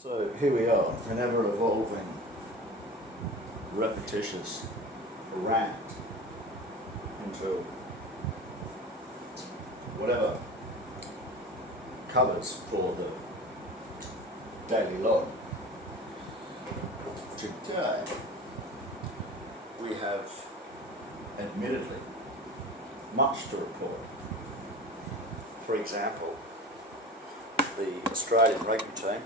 So here we are, an ever-evolving, repetitious rant into whatever covers for the daily log. Today we have admittedly much to report. For example, the Australian rugby team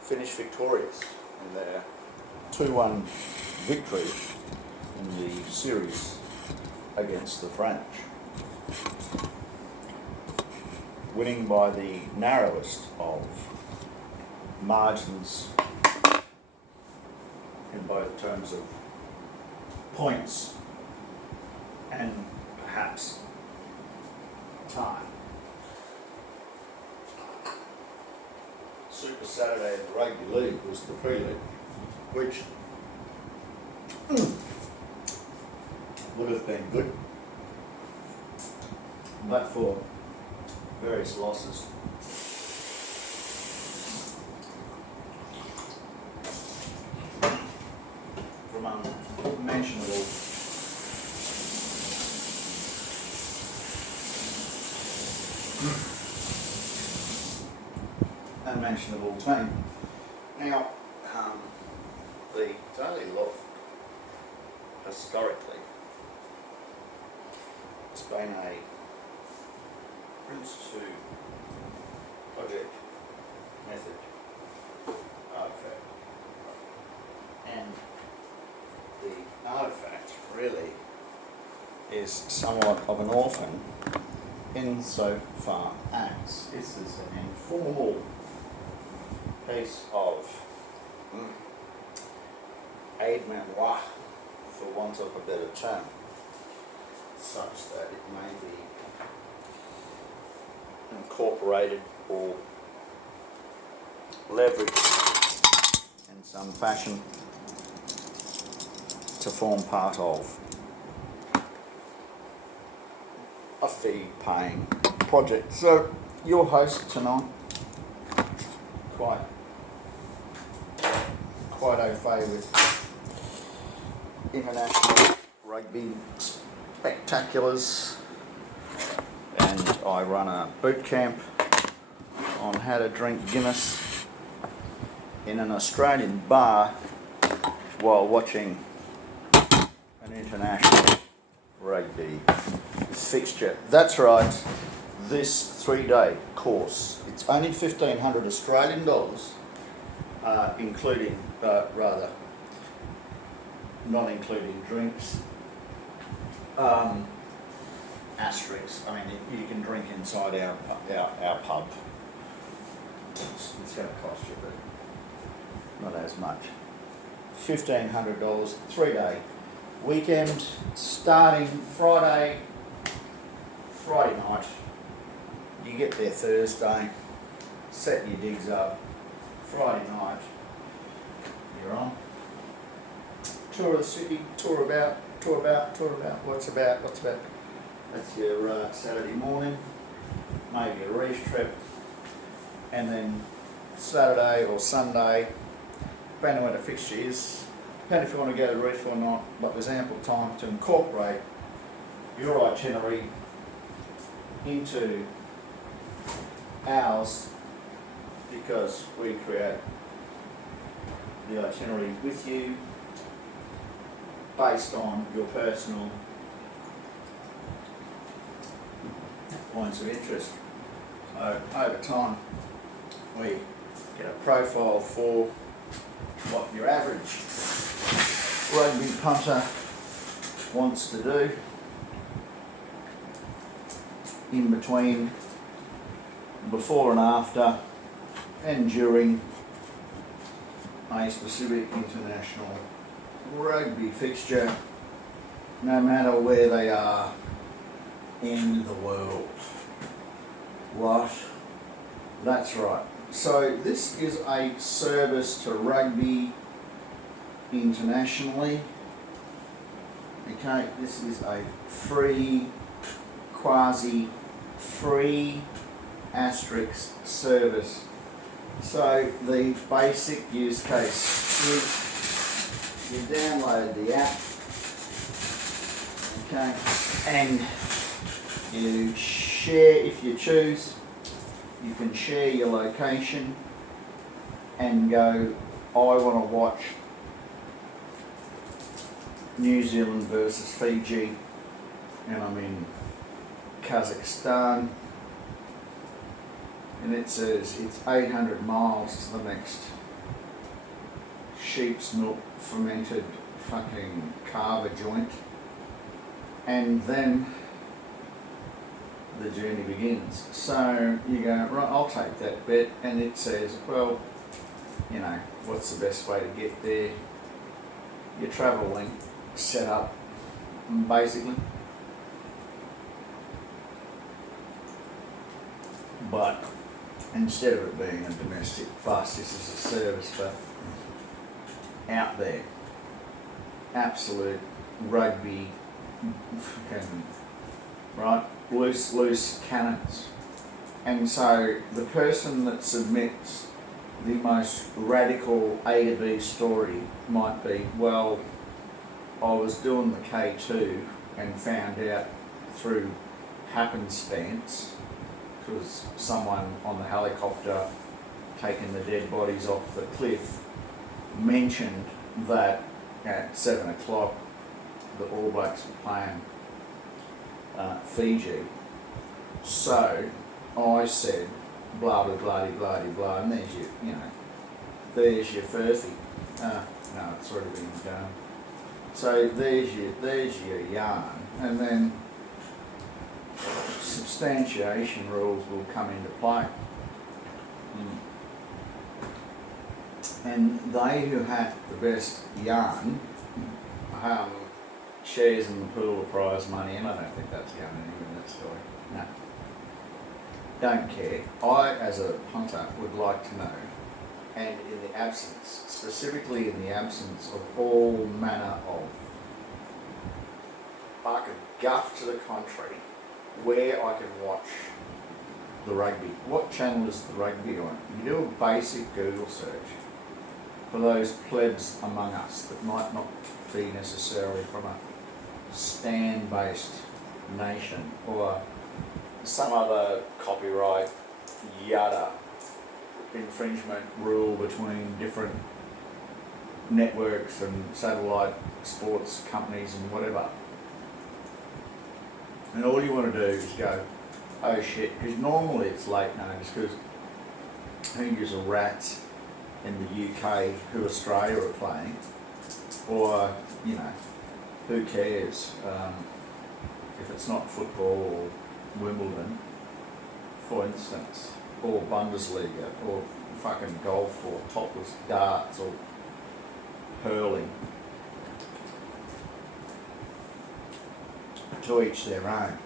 finished victorious in their 2-1 victory in the series against the French, winning by the narrowest of margins in both terms of points and perhaps time. Super Saturday in the Rugby League was the prelude, which would have been good, but for various losses. From unmentionable team. Now, the Daily Log historically has been a Prince 2 project method artifact, and the artifact really is somewhat of an orphan insofar as this is an informal piece of aide-memoire, for want of a better term, such that it may be incorporated or leveraged in some fashion to form part of a fee-paying project. So your host tonight, quite au fait with international rugby spectaculars, and I run a boot camp on how to drink Guinness in an Australian bar while watching an international rugby fixture. That's right, this 3-day course. It's only 1,500 Australian dollars, including, not including drinks. Asterisks. I mean, you can drink inside our pub. It's going to cost you, but not as much. $1,500, 3-day weekend, starting Friday night. You get there Thursday, set your digs up. Friday night, you're on. Tour of the city, tour about. What's about? That's your Saturday morning, maybe a reef trip, and then Saturday or Sunday, depending on when the fixture is, depending if you want to go to the reef or not, but there's ample time to incorporate your itinerary into ours, because we create the itinerary with you based on your personal points of interest. So over time we get a profile for what your average rugby punter wants to do in between, before and after, and during a specific international rugby fixture, no matter where they are in the world. What? That's right. So this is a service to rugby internationally. Okay, this is a free, quasi-free asterisk service So the basic use case is you download the app, okay, and you share, if you choose, you can share your location and go, I want to watch New Zealand versus Fiji, and I'm in Kazakhstan, and it says it's 800 miles to the next sheep's milk fermented fucking carver joint, and then the journey begins. So you go, right, I'll take that bet, and it says, well, you know, what's the best way to get there? Your travel link set up, basically. But instead of it being a domestic bus, this is a service for out there. Absolute rugby, fucking, right? Loose cannons. And so the person that submits the most radical A to B story might be, well, I was doing the K2 and found out through happenstance, because someone on the helicopter taking the dead bodies off the cliff mentioned that at 7 o'clock the All Blacks were playing Fiji. So I said, blah blah blah blah blah, and there's your, you know, there's your furphy. No, it's already been done. So there's your yarn, and then substantiation rules will come into play. And they who have the best yarn shares in the pool of prize money, and I don't think that's going anywhere in that story. No. Don't care. I, as a punter, would like to know, and in the absence, specifically in the absence of all manner of fucking guff to the contrary, where I can watch the rugby. What channel is the rugby on? You do a basic Google search for those plebs among us that might not be necessarily from a stand-based nation or some other copyright yada infringement rule between different networks and satellite sports companies and whatever. And all you want to do is go, oh shit, because normally it's late notice, because who gives a rat in the UK who Australia are playing, or, you know, who cares if it's not football or Wimbledon, for instance, or Bundesliga, or fucking golf, or topless darts, or hurling. To each their own.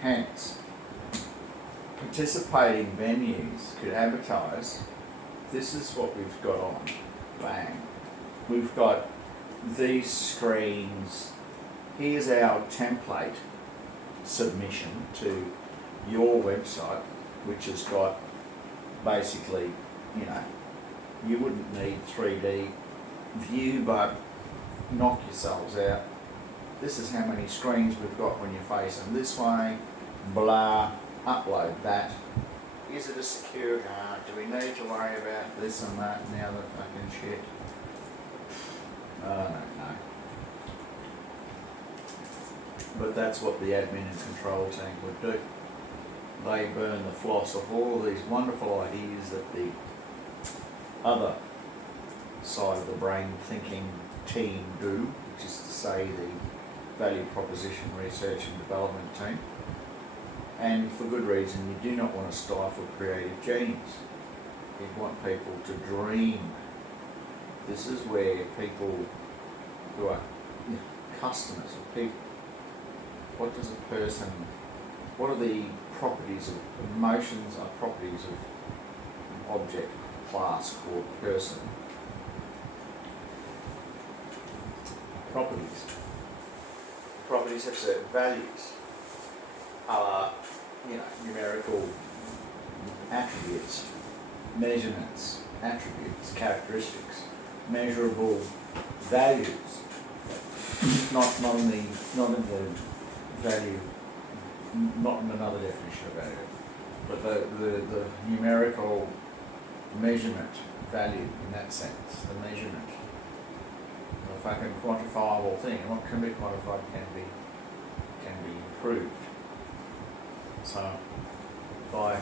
Hence, participating venues could advertise, this is what we've got on, bang. We've got these screens, here's our template submission to your website, which has got basically, you know, you wouldn't need 3D view, but knock yourselves out. This is how many screens we've got when you're facing this way, blah, upload that. Is it a secure guard? Do we need to worry about this and that and the other fucking shit? I don't know. But that's what the admin and control team would do. They burn the floss off all these wonderful ideas that the other side of the brain thinking team do, which is to say the value proposition research and development team. And for good reason, you do not want to stifle creative genius. You want people to dream. This is where people who are customers of people, what does a person, what are the properties of emotions, are properties of an object class called person? Properties. Properties have certain values. Are, you know, numerical attributes. measurements, attributes, characteristics, measurable values, not in the value, not in another definition of value, but the numerical measurement value in that sense, the measurement, the fucking quantifiable thing. And what can be quantified can be improved. So by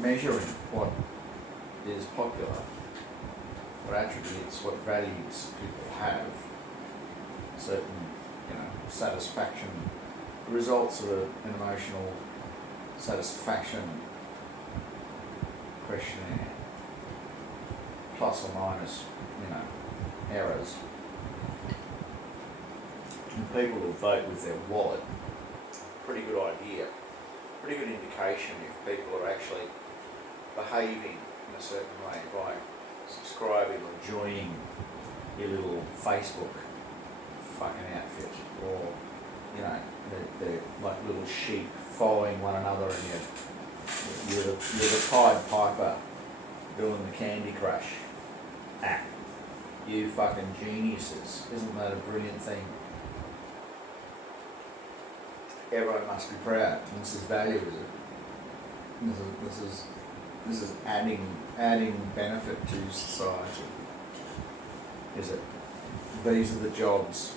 measuring what is popular, what attributes, what values people have, certain, satisfaction, results of an emotional satisfaction questionnaire, plus or minus, errors. And people will vote with their wallet. Pretty good idea. Pretty good indication if people are actually behaving in a certain way by subscribing or joining your little Facebook fucking outfit, or they're like little sheep following one another, and you're the Pied Piper doing the Candy Crush act. You fucking geniuses! Isn't that a brilliant thing? Everyone must be proud. And this is value, is it? This is adding benefit to society. Is it? These are the jobs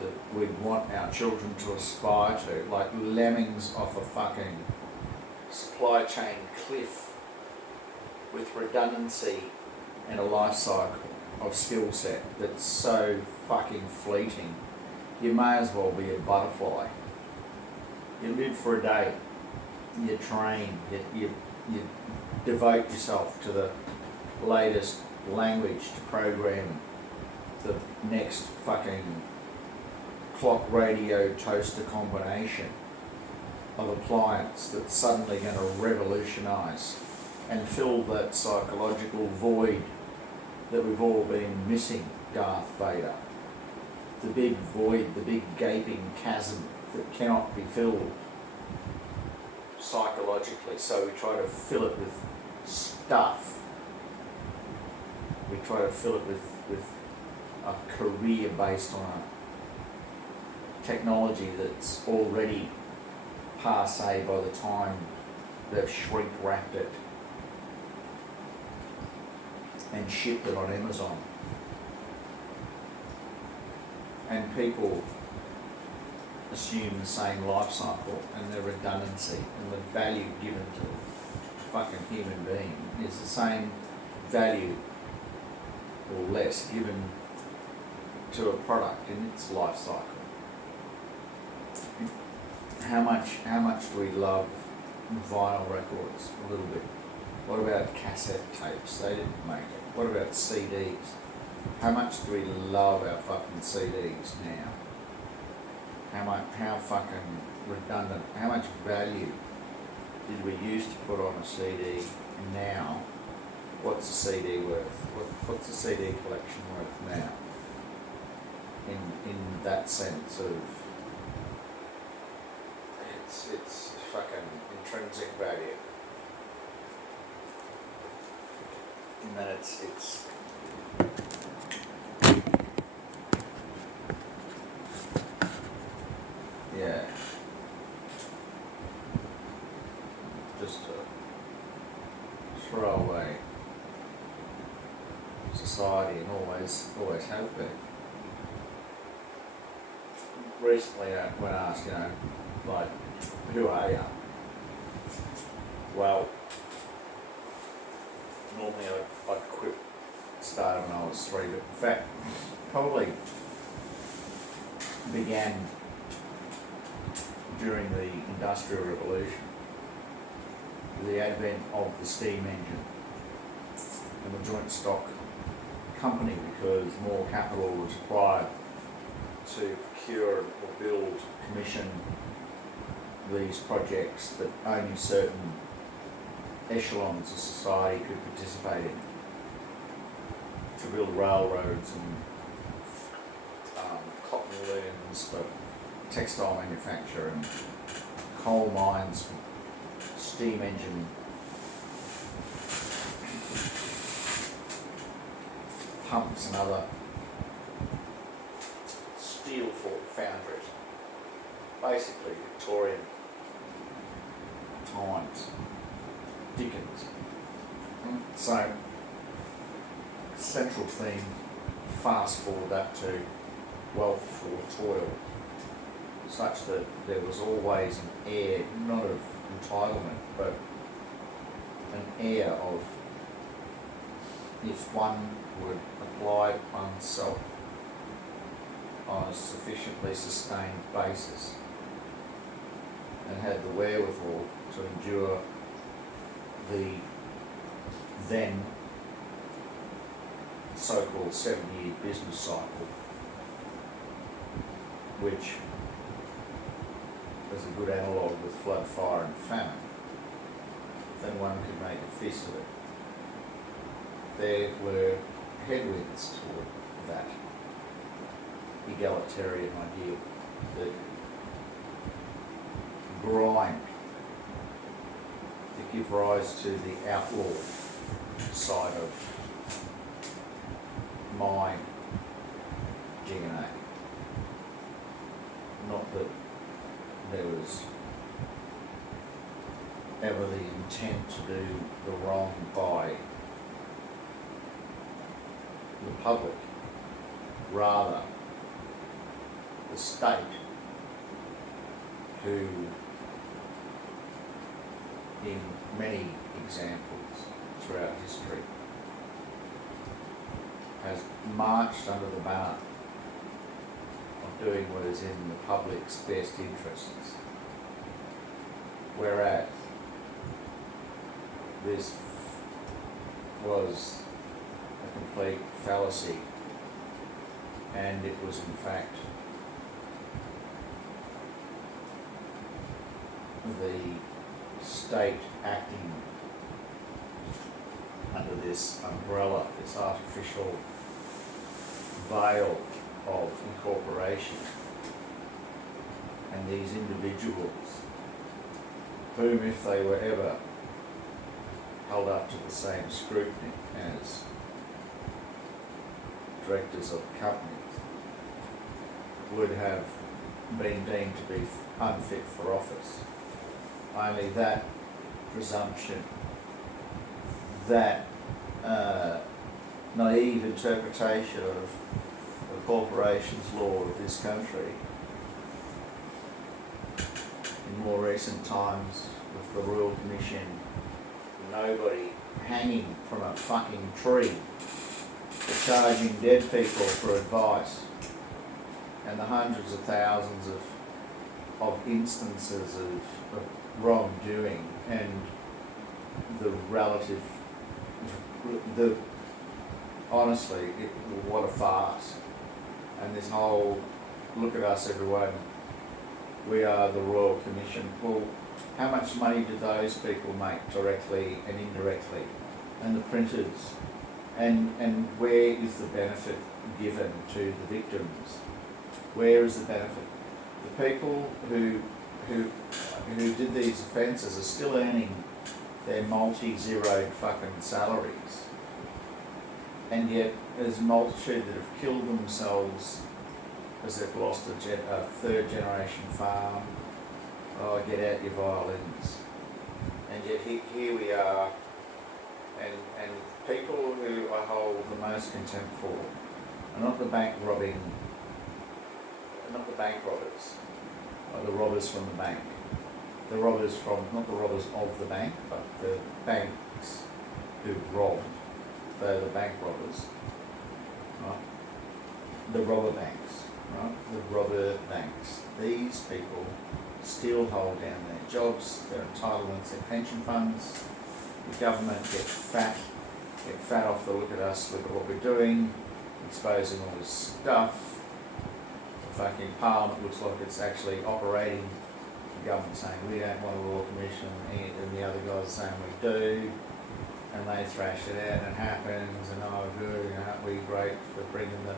that we'd want our children to aspire to, like lemmings off a fucking supply chain cliff with redundancy and a life cycle of skill set that's so fucking fleeting. You may as well be a butterfly. You live for a day, you train, you devote yourself to the latest language to program the next fucking clock radio toaster combination of appliance that's suddenly going to revolutionise and fill that psychological void that we've all been missing, Darth Vader. The big void, the big gaping chasm that cannot be filled psychologically, so we try to fill it with stuff. We try to fill it with a career based on a technology that's already passé by the time they've shrink wrapped it and shipped it on Amazon. And people assume the same life cycle, and the redundancy and the value given to a fucking human being is the same value or less given to a product in its life cycle. How much do we love vinyl records? A little bit. What about cassette tapes? They didn't make it. What about CDs? How much do we love our fucking CDs now? How fucking redundant, how much value did we used to put on a CD? Now, what's a CD worth? What's a CD collection worth now? In that sense of, it's fucking intrinsic value. And then it's yeah, just a throwaway society, and always have been. Recently, when asked, like, who are you? Well, normally I'd quit started when I was 3, but in fact, probably began during the Industrial Revolution, with the advent of the steam engine and the joint stock company, because more capital was required to procure or build, commission these projects that only certain echelons of society could participate in, to build railroads and cotton looms for textile manufacture and coal mines, steam engine pumps and other steel foundries. Basically Victorian times, Dickens. So, central theme, fast forward that to wealth for toil, such that there was always an air, not of entitlement, but an air of, if one would apply oneself on a sufficiently sustained basis and had the wherewithal to endure the then so-called 7-year business cycle, which was a good analogue with flood, fire and famine, then one could make a fist of it. There were headwinds toward that egalitarian ideal, that grind that give rise to the outlaw side of my DNA. Not that there was ever the intent to do the wrong by the public, rather the state, who in many examples throughout history has marched under the banner of doing what is in the public's best interests, whereas this was a complete fallacy, and it was in fact the state acting under this umbrella, this artificial veil of incorporation, and these individuals whom, if they were ever held up to the same scrutiny as directors of companies, would have been deemed to be unfit for office. Only that presumption, that naive interpretation of the corporations law of this country in more recent times with the Royal Commission, nobody hanging from a fucking tree, charging dead people for advice, and the hundreds of thousands of instances of wrongdoing, and the relative, honestly, what a farce. And this whole, look at us everyone, we are the Royal Commission. Well, how much money do those people make directly and indirectly? And the printers, and where is the benefit given to the victims? Where is the benefit? The people who did these offences are still earning their multi-zeroed fucking salaries, and yet there's a multitude that have killed themselves as they've lost a third generation farm. Oh, get out your violins. And yet here we are, and people who I hold the most contempt for are not the bank robbers, like the robbers from the bank. The robbers from, not the robbers of the bank, but the banks who robbed. They're the bank robbers, right? The robber banks, right? The robber banks. These people still hold down their jobs, their entitlements, their pension funds. The government get fat off the look at us, look at what we're doing, exposing all this stuff. The fucking Parliament looks like it's actually operating. The government saying we don't want a Royal Commission, and the other guys saying we do, and they thrash it out, and it happens, and oh good, aren't we great for bringing the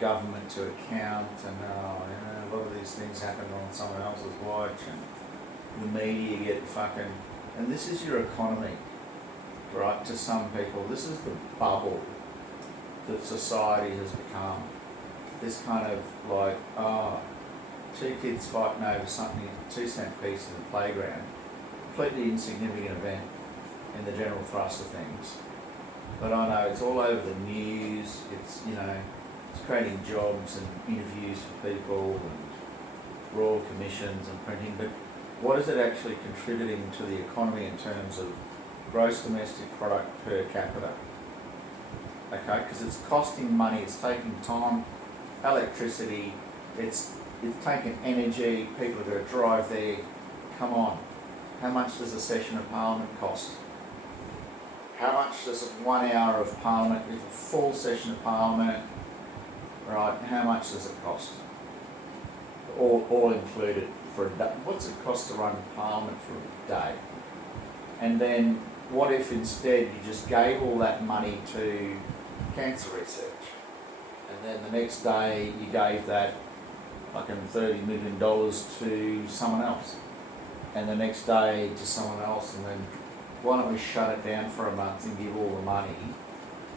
government to account, and a lot of these things happen on someone else's watch, and the media get fucking, and this is your economy, right? To some people, this is the bubble that society has become. This kind of like, two kids fighting over something, 2 cent piece in the playground, completely insignificant event in the general thrust of things. But I know it's all over the news, it's, it's creating jobs and interviews for people and royal commissions and printing, but what is it actually contributing to the economy in terms of gross domestic product per capita? Okay, because it's costing money, it's taking time, electricity, it's taking energy, people are going to drive there. Come on, how much does a session of Parliament cost? How much does 1 hour of Parliament, if a full session of Parliament, right, how much does it cost? All included for a day. What's it cost to run Parliament for a day? And then what if instead you just gave all that money to cancer research, and then the next day you gave that fucking $30 million to someone else, and the next day to someone else, and then why don't we shut it down for a month and give all the money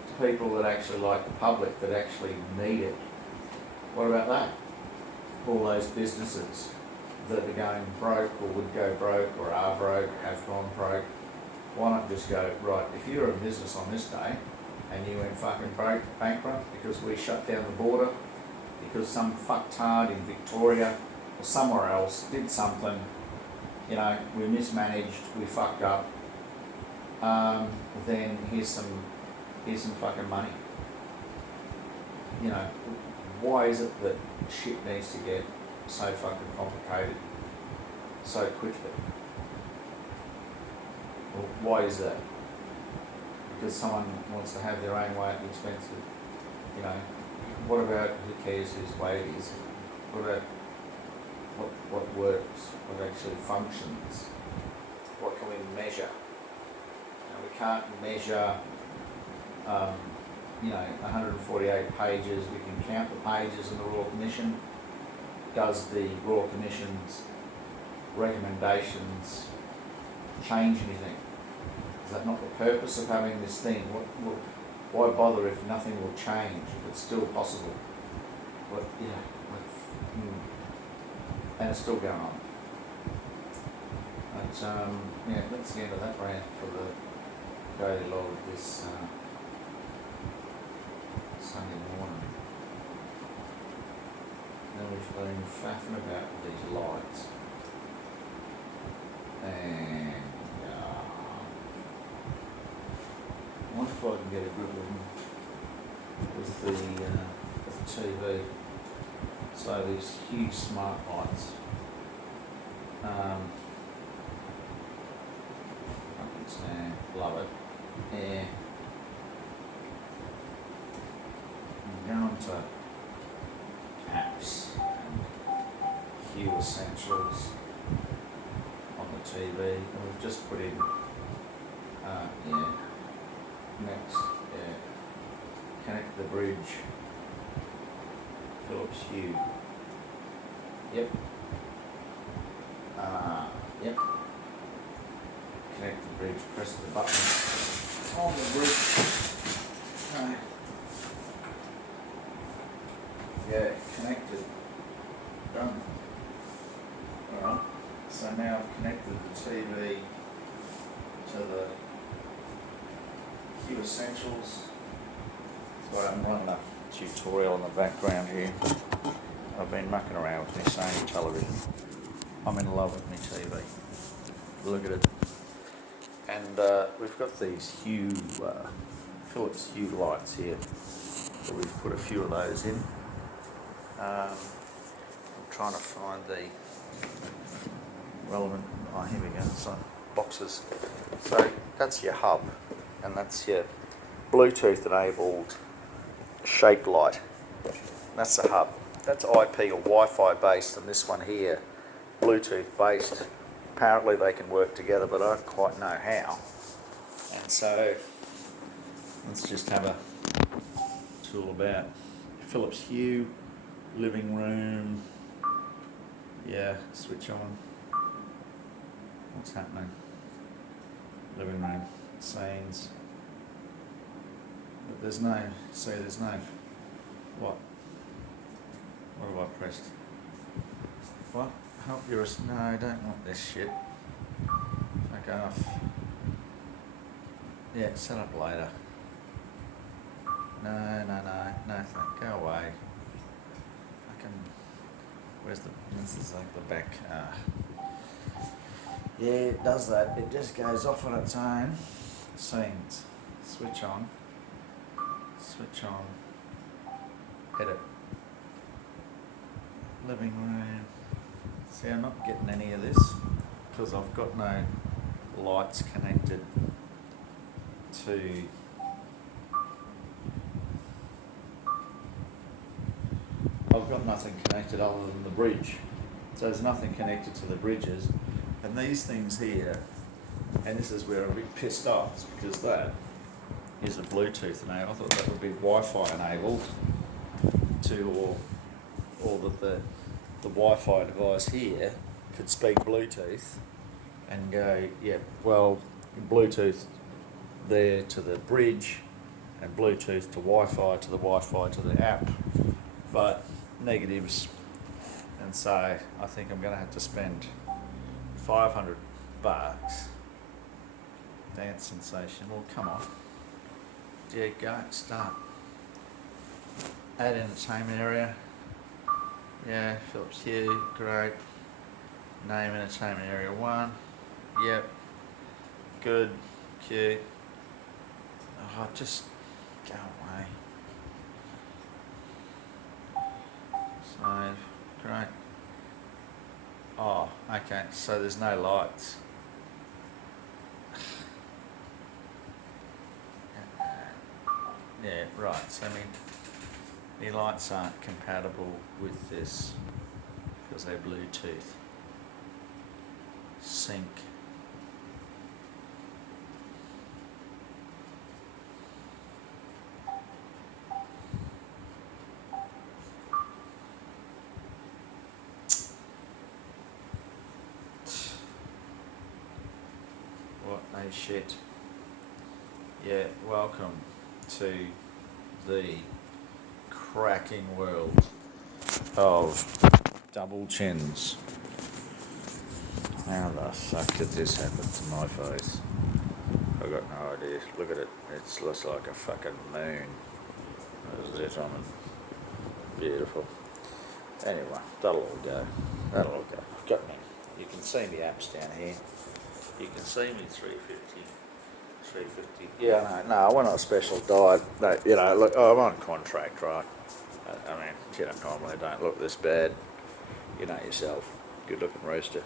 to people that actually like the public, that actually need it? What about that? All those businesses that are going broke or would go broke or are broke, have gone broke, why not just go, right, if you're a business on this day and you went fucking bankrupt because we shut down the border, because some fucktard in Victoria or somewhere else did something, we mismanaged, we fucked up, then here's some fucking money. Why is it that shit needs to get so fucking complicated so quickly? Well, why is that? Because someone wants to have their own way at the expense of, what about who cares whose way it is? What about what works, what actually functions? What can we measure? We can't measure 148 pages. We can count the pages in the Royal Commission. Does the Royal Commission's recommendations change anything? Is that not the purpose of having this thing? Why bother if nothing will change, if it's still possible? And it's still going on. But that's the end of that rant for the daily log this Sunday morning. Then we've been faffing about with these lights, and I wonder if I can get a good one with the TV. So these huge smart lights. I can stand, love it. Yeah. I'm going to apps and Hue Essentials on the TV. And we've just put in, next, connect the bridge. Philips Hue. Yep. Yep. Connect the bridge, press the button on the bridge. Yeah, connected. Done. Alright. So now I've connected the TV to the Hue Essentials. So I'm running a tutorial in the background here. I've been mucking around with my Sony television. I'm in love with my TV. Look at it. And we've got these Hue, Philips Hue lights here. So we've put a few of those in. I'm trying to find the relevant, here we go, so boxes. So that's your hub, and that's your Bluetooth enabled shake light. That's the hub. That's IP or Wi-Fi based, and this one here, Bluetooth based. Apparently they can work together, but I don't quite know how. And so let's just have a tool about Philips Hue, living room. Yeah, switch on. What's happening? Living room, scenes. there's no, what? What have I pressed? What? Help yours? No, I don't want this shit. Fuck off. Yeah, set up later. No, go away. Fucking, where's this is like the back, yeah, it does that. It just goes off on its own. Scenes. Switch on. Edit. Living room. See, I'm not getting any of this because I've got no lights connected to I've got nothing connected other than the bridge. So there's nothing connected to the bridges. And these things here, and this is where I'm a bit pissed off, is because that is a Bluetooth enabled. I thought that would be Wi-Fi enabled or that the Wi-Fi device here could speak Bluetooth and go, yeah, well, Bluetooth there to the bridge and Bluetooth to Wi-Fi to the Wi-Fi to the app, but negatives. And so I think I'm going to have to spend $500. Dance sensation. Well, come on. Yeah, go, start. Add entertainment area. Yeah, Philips Hue, great. Name entertainment area 1. Yep. Good. Cute. Oh, just go away. Save. Great. Oh, okay, so there's no lights. Yeah, right, so I mean, the lights aren't compatible with this because they're Bluetooth. Sync. What a shit. Yeah, welcome to the cracking world of double chins. How the fuck did this happen to my face? I've got no idea. Look at it. It looks like a fucking moon. There's it on it. Beautiful. Anyway, that'll all go. Got me. You can see me apps down here. You can see me 350. Yeah, no, we're not a special diet. No, you know, look, I'm on contract, right? I mean, you know, normally I don't look this bad. You know yourself. Good looking rooster.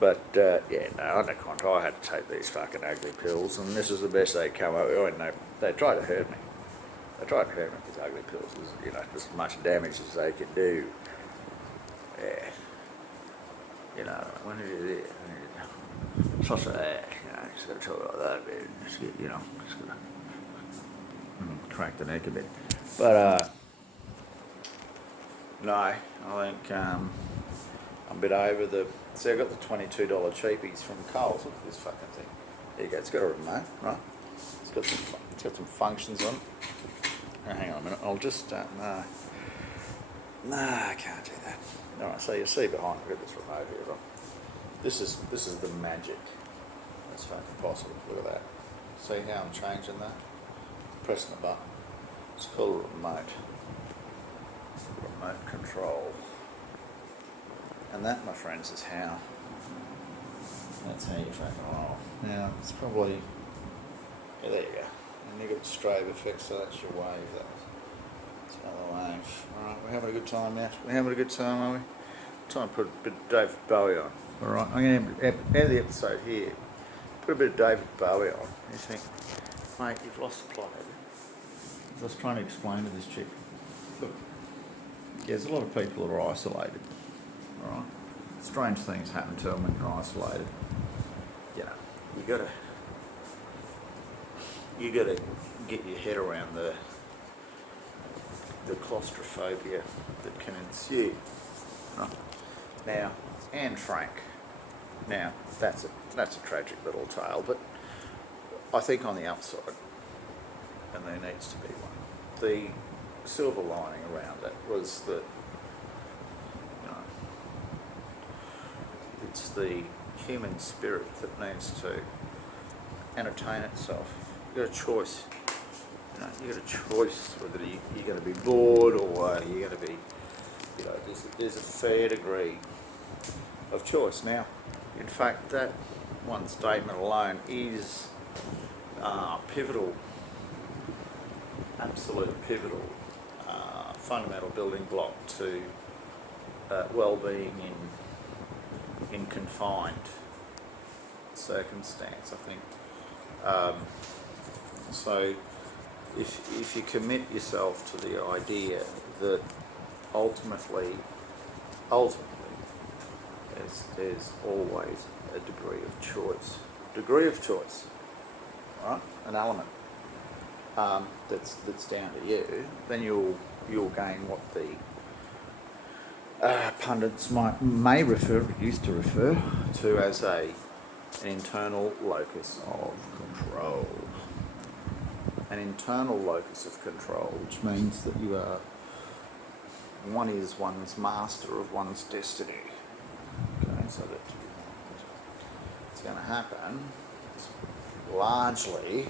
But, yeah, no, under contract, I had to take these fucking ugly pills, and this is the best they come up with. I mean, they tried to hurt me. They tried to hurt me with these ugly pills. You know, as much damage as they can do. Yeah. You know, when you do this, such a you know, just gotta talk like that a bit. Just get, you know, just gotta crack the neck a bit. But, no, I think, I'm a bit over the. See, I got the $22 cheapies from Coles. Look at this fucking thing. There you go. It's got a remote, right? It's got some functions on it. Now, hang on a minute. I'll just no, I can't do that. All right. So you see behind. Look at this remote here, right? This is the magic. That's fucking possible. Look at that. See how I'm changing that? Pressing the button. It's called a remote. Remote control. And that, my friends, is how. That's how you fucking roll. Now, it's probably. Yeah, there you go. And you got the strobe effect, so that's your wave. That's another wave. Alright, we're having a good time now. We're having a good time, are we? Trying to put a bit of David Bowie on. Alright, I'm going to end the episode here. Put a bit of David Bowie on. You think, mate, you've lost the plot, have you? I was trying to explain to this chick. Look, yeah, there's a lot of people that are isolated. Alright? Strange things happen to them when you're isolated. You know, you gotta get your head around the claustrophobia that can ensue. Right? Now, Anne Frank. Now, that's a tragic little tale, but I think on the upside, and there needs to be one. The silver lining around it was that, you know, it's the human spirit that needs to entertain itself. You've got a choice. You know, you've got a choice whether you're going to be bored or you're going to be, you know, there's a fair degree of choice. Now, in fact, that one statement alone is pivotal, absolute pivotal, fundamental building block to well-being in confined circumstance, I think. So if you commit yourself to the idea that ultimately there's always a degree of choice, right? An element that's down to you, then you'll gain what the pundits used to refer to as an internal locus of control. An internal locus of control, which means that one is one's master of one's destiny. Okay, so that it's going to happen largely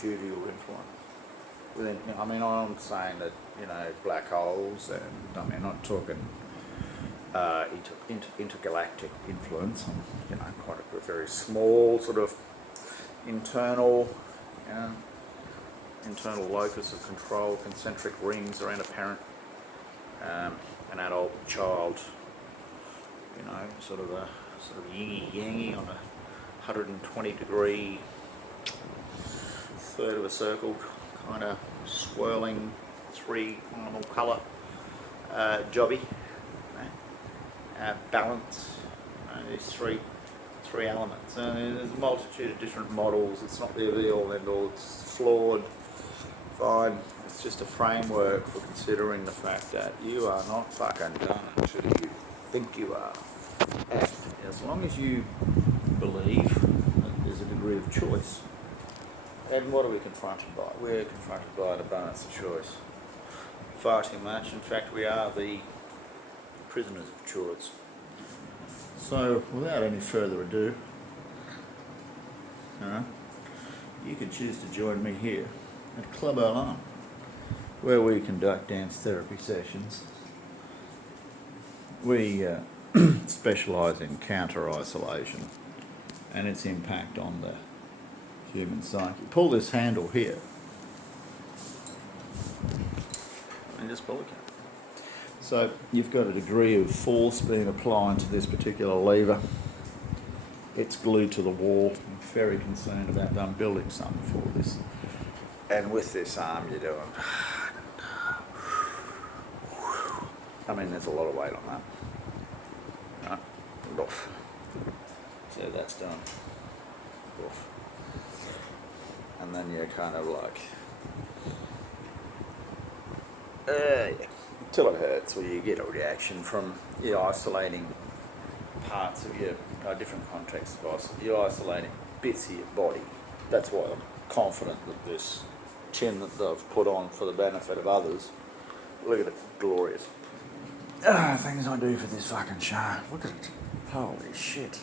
due to your influence. I mean, I'm saying that, you know, black holes, and I mean, I'm not talking intergalactic influence. You know, quite a very small sort of internal locus of control, concentric rings around a parent, an adult, child. You know, sort of yin-yangy on a 120-degree third of a circle, kind of swirling three-dimensional colour jobby. Balance. There's three elements. There's a multitude of different models. It's not the be-all and end-all. It's flawed. Fine. It's just a framework for considering the fact that you are not fucking done until you think you are. And as long as you believe that there's a degree of choice, and what are we confronted by? We're confronted by an abundance of choice. Far too much. In fact, we are the prisoners of choice. So, without any further ado, you can choose to join me here at Club Alarm, where we conduct dance therapy sessions. We specialise in counter-isolation and its impact on the human psyche. Pull this handle here and just pull it. So you've got a degree of force being applied to this particular lever. It's glued to the wall. I'm very concerned about building something for this. And with this arm you're doing, I mean, there's a lot of weight on that. Right? Off. So that's done. Off. And then you're kind of like, till it hurts, or you get a reaction from your isolating parts of your different contexts of you're isolating bits of your body. That's why I'm confident that this chin that they've put on for the benefit of others, look at it, glorious. Things I do for this fucking show. Look at it. Holy shit.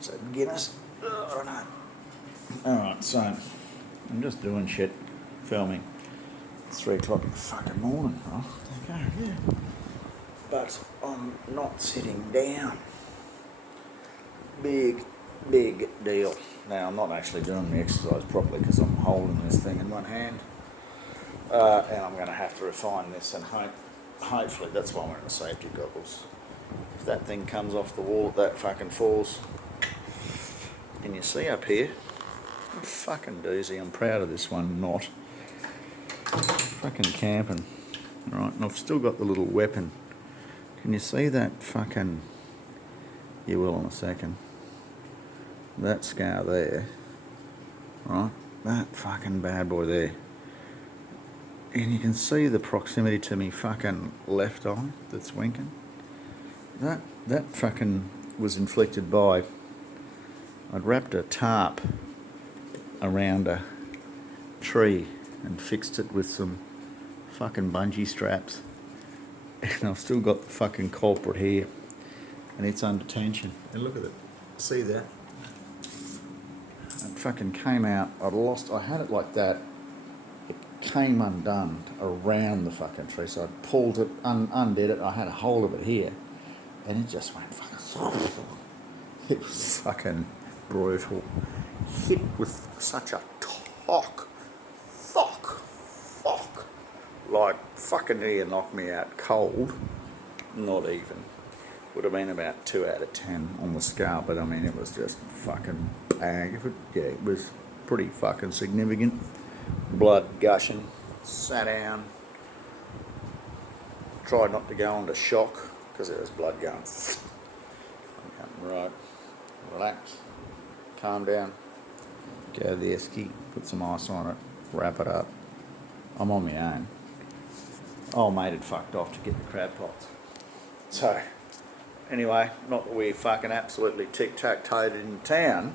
So Guinness, I don't know. Alright, so I'm just doing shit, filming. It's 3 o'clock in the fucking morning, right? Okay, yeah. But I'm not sitting down. Big deal. Now, I'm not actually doing the exercise properly because I'm holding this thing in one hand. And I'm going to have to refine this, and hopefully that's why I'm wearing the safety goggles. If that thing comes off the wall, that fucking falls. Can you see up here? A fucking doozy. I'm proud of this one, not. Fucking camping. Right, and I've still got the little weapon. Can you see that fucking... You will in a second. That scar there. Right, that fucking bad boy there. And you can see the proximity to me fucking left eye that's winking. That fucking was inflicted by... I'd wrapped a tarp around a tree and fixed it with some fucking bungee straps. And I've still got the fucking culprit here. And it's under tension. And look at it. See that? It fucking came out. I had it like that. It came undone around the fucking tree. So I pulled it, undid it. I had a hold of it here. And it just went fucking... It was fucking brutal. Hit with such a fuck. Like, fucking near knocked me out cold. Not even. Would have been about 2 out of 10 on the scale, but I mean, it was just fucking bang. Yeah, it was pretty fucking significant. Blood gushing. Sat down. Tried not to go into shock, because there was blood going. Right. Relax. Calm down. Go to the esky. Put some ice on it. Wrap it up. I'm on my own. Old mate had fucked off to get the crab pots. So, anyway, not that we fucking absolutely tic-tac-toed in town,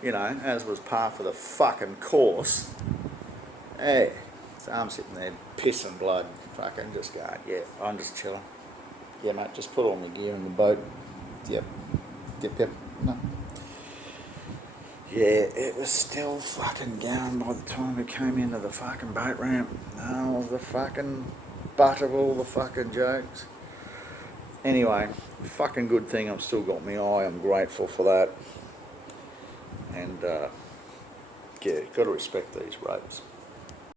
you know, as was par for the fucking course. Hey, so I'm sitting there pissing blood, fucking just going, yeah, I'm just chilling. Yeah, mate, just put all my gear in the boat. Yep. No. Yeah, it was still fucking going by the time we came into the fucking boat ramp. Oh, the fucking butt of all the fucking jokes. Anyway, fucking good thing I've still got my eye. I'm grateful for that. And, yeah, got to respect these ropes.